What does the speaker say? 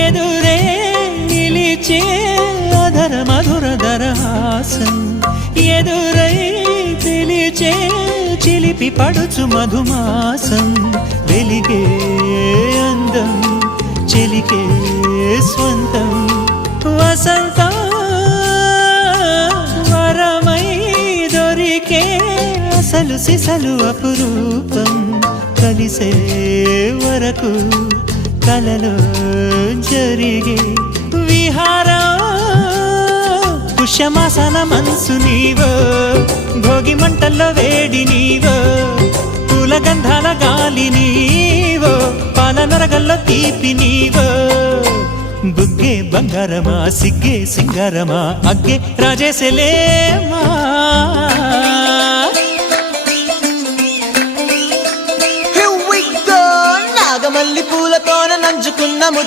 ఎదురే నిలిచే అధర మధుర దరహాసం ఎదురై పిలిచే చిలిపి పడుచు మధుమాసం వెలిగే అందం చెలికే స్వంతం వసంతం వరమై దొరికే అసలు సిసలు అపురూపం కలిసే వరకు కలలో జరిగే విహారం పుష్యమాసన మనసు నీవో భోగి మంటల్లో వేడి నీవో పూల గంధాల గాలి నీవో పాల నరగల్లో తీపి నీవో బుగ్గే బంగారమా సిగ్గే సింగారమా అగ్గే రాజేసలేమా నాగమల్లి పూలతోన నంచుకున్న ముద్దు